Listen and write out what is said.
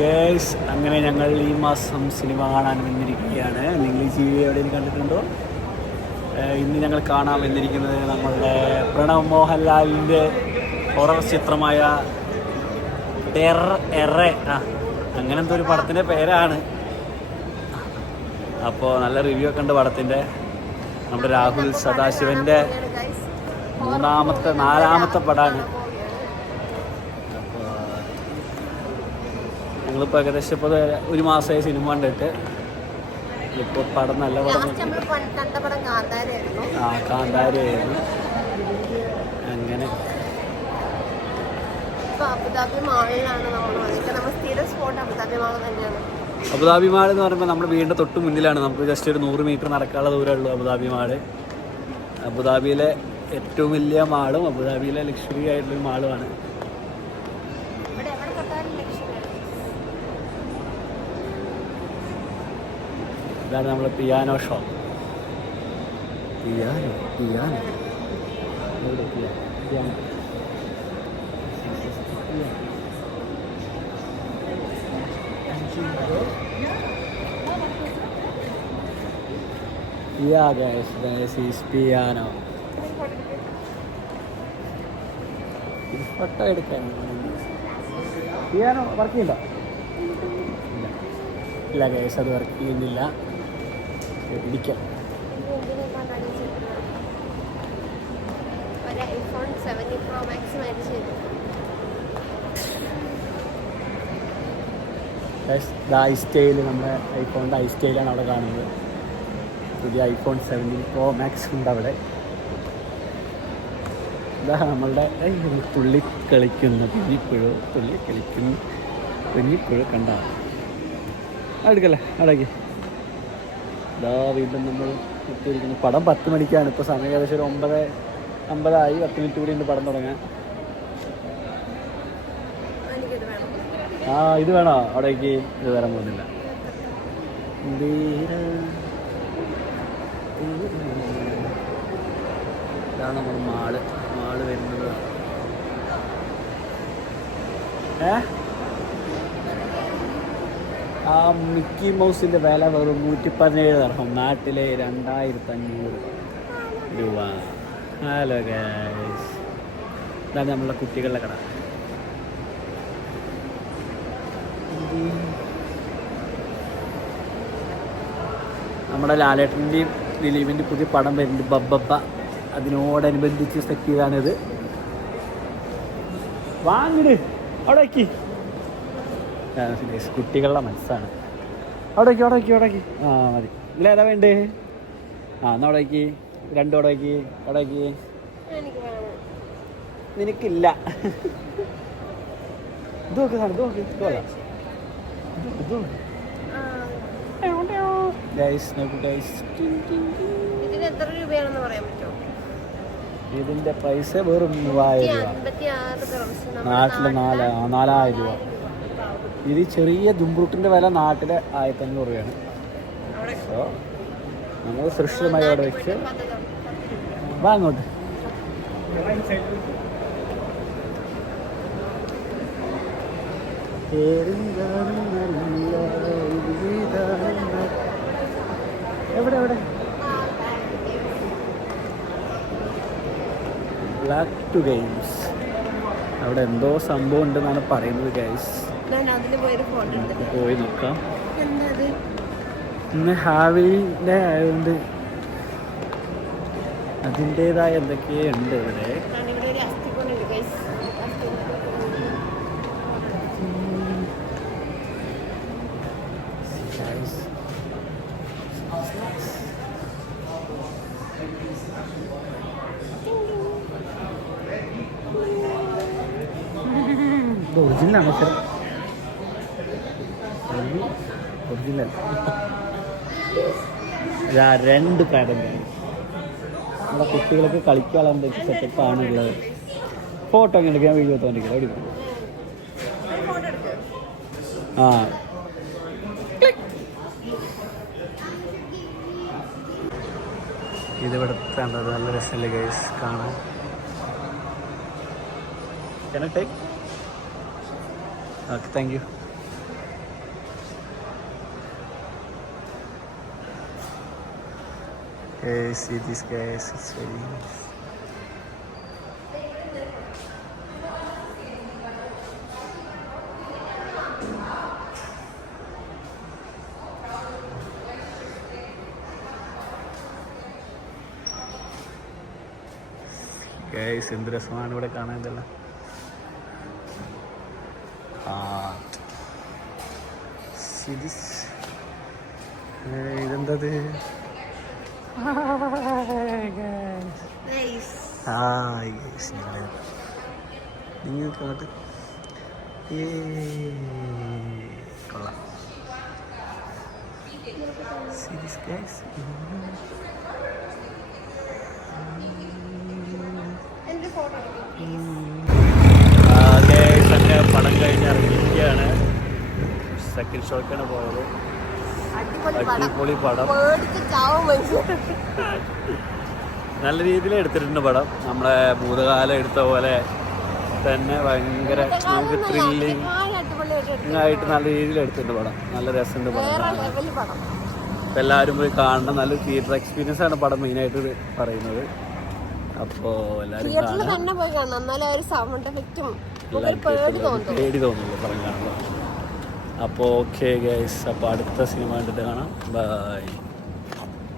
Girls, അങ്ങനെ ഞങ്ങൾ ഈ മാസം സിനിമ കാണാൻ വന്നിരിക്കുകയാണ്. നിങ്ങൾ ഈ ജീവി എവിടെയും കണ്ടിട്ടുണ്ടോ? ഇന്ന് ഞങ്ങൾ കാണാൻ വന്നിരിക്കുന്നത് നമ്മളുടെ പ്രണവ് മോഹൻലാലിൻ്റെ ഹൊറർ ചിത്രമായ അങ്ങനെ എന്തോ ഒരു പടത്തിൻ്റെ പേരാണ്. അപ്പോൾ നല്ല റിവ്യൂ ഒക്കെ ഉണ്ട് പടത്തിൻ്റെ. നമ്മുടെ രാഹുൽ സദാശിവൻ്റെ നാലാമത്തെ പടമാണ്. ഞങ്ങളിപ്പോൾ ഏകദേശം ഇപ്പോൾ ഒരു മാസമായി സിനിമ കണ്ടിട്ട്. ഇപ്പോൾ പടം നല്ല പടം, കാന്താരയായിരുന്നു. അങ്ങനെ അബുദാബി മാൾ എന്ന് പറയുമ്പോൾ നമ്മുടെ വീടിൻ്റെ തൊട്ട് മുന്നിലാണ്. നമുക്ക് ജസ്റ്റ് ഒരു 100 മീറ്റർ നടക്കാനുള്ള ദൂരമുള്ളൂ അബുദാബി മാള്. അബുദാബിയിലെ ഏറ്റവും വലിയ മാളും അബുദാബിയിലെ ലക്ഷറി ആയിട്ടുള്ളൊരു മാളുമാണ്. ഇതാണ് നമ്മളെ piano shop. Piano Yeah, guys, this is piano. Photo എടുക്കാൻ പിയാനോ വർക്ക് ചെയ്യുന്നുണ്ടോ? ഇല്ല ഗൈസ്, അത് വർക്ക് ചെയ്യുന്നില്ല. ഇടിക്കാം. ഐസ്റ്റൈൽ, നമ്മുടെ ഐഫോണിൻ്റെ ഐസ്റ്റൈലാണ് അവിടെ കാണുന്നത്. പുതിയ ഐഫോൺ 17 Pro Max ഉണ്ട് അവിടെ. ഇതാ നമ്മളുടെ തുള്ളി കളിക്കുന്ന കുഞ്ഞിപ്പുഴ കണ്ട എടുക്കല്ലേ അടക്കി. ഇതാ വീണ്ടും നമ്മൾ എത്തിയിരിക്കുന്നു. പടം 10 മണിക്കാണ്. ഇപ്പോൾ സമയം ഏകദേശം ഒരു 9:50 10 മിനിറ്റ് കൂടി ഉണ്ട് പടം തുടങ്ങാൻ. ഇത് വേണോ അവിടേക്ക്? ഇത് വരാൻ പോകുന്നില്ല. ഇതാണ് നമ്മൾ മാള് വരുന്നത്. ആ മിക്കി മൗസിൻ്റെ വില വെറും 117 ദിർഹം, നാട്ടിലെ 2500 രൂപ. ഹലോ ഗൈസ്, ഇതാണ് നമ്മളുടെ കുട്ടികളുടെ കട. നമ്മുടെ ലാലേട്ടൻ്റെയും ദിലീപിൻ്റെ പുതിയ പടം വരുന്നുണ്ട്, ബബ്ബ. അതിനോടനുബന്ധിച്ച് സെറ്റ് ചെയ്താണിത്. വാങ്ങിട് അവിടേക്ക്. കുട്ടികളുടെ മനസ്സാണ്. അവിടേക്ക് മതി. ഇതിലേതാ വേണ്ടേ? എന്നാ അവിടേക്ക് 2 അവിടേക്ക്. നിനക്കില്ല. ഇതിന്റെ പൈസ വെറും 3000 രൂപ, നാട്ടില് 4000 രൂപ. ഇത് ചെറിയ ദുംബ്രൂട്ടിന്റെ വില നാട്ടിലെ 1500 രൂപയാണ്. സോ നമ്മൾ സുരക്ഷിതമായി അവിടെ വെച്ച് വാങ്ങോട്ട്. എവിടെ ബ്ലാക്ക് ടു ഗെയിംസ്. അവിടെ എന്തോ സംഭവം ഉണ്ടെന്നാണ് പറയുന്നത് ഗൈസ്. പോയി നോക്കാം. ഇന്ന് ഹാവിൻ്റെ ആയതുകൊണ്ട് അതിൻ്റെതായ എന്തൊക്കെയുണ്ട് ഇവിടെ. ഒറിജിനലാണ് സർ, ഒറിജിനൽ. 2 പാഡുണ്ട്. നമ്മുടെ കുട്ടികൾക്ക് കളിക്കാനുള്ള എന്തൊക്കെ സെറ്റപ്പാണ് ഉള്ളത്. ഫോട്ടോ ഒക്കെ എടുക്കാൻ വീഡിയോ തോന്നിക്കില്ല. എവിടെ ഇതിവിടുത്തെ നല്ല രസമല്ലേ ഗൈസ് കാണാൻ. Can I take? Okay, thank you. See this guys, it's very nice. Guys എന്ത് രസമാണ് ഇവിടെ കാണാൻ ഇതെല്ലാം. ഇതെന്തത്? നിങ്ങൾക്ക് കൊള്ളാം. പടം കഴിഞ്ഞ് ഇറങ്ങിയിരിക്കുകയാണ്. സെക്കൻഡ് ഷോക്കാണ് പോയത്. അടിപൊളി പടം, നല്ല രീതിയിൽ എടുത്തിട്ടുണ്ട് പടം. നമ്മളെ ഭൂതകാലം എടുത്ത പോലെ തന്നെ ഭയങ്കര നമുക്ക് ത്രില്ലിങ് ആയിട്ട് നല്ല രീതിയിൽ എടുത്തിട്ടുണ്ട് പടം. നല്ല രസമുണ്ട് പടം. അപ്പം എല്ലാവരും പോയി കാണണം. നല്ല തിയേറ്റർ എക്സ്പീരിയൻസ് ആണ് പടം മെയിനായിട്ട് പറയുന്നത്. അപ്പോൾ എല്ലാവരും പേടി തോന്നുള്ളൂ പടം കാണുമ്പോൾ. അപ്പോൾ ഓക്കെ ഗൈസ്, അപ്പോൾ അടുത്ത സിനിമ കണ്ടിട്ട് കാണാം. ബൈ.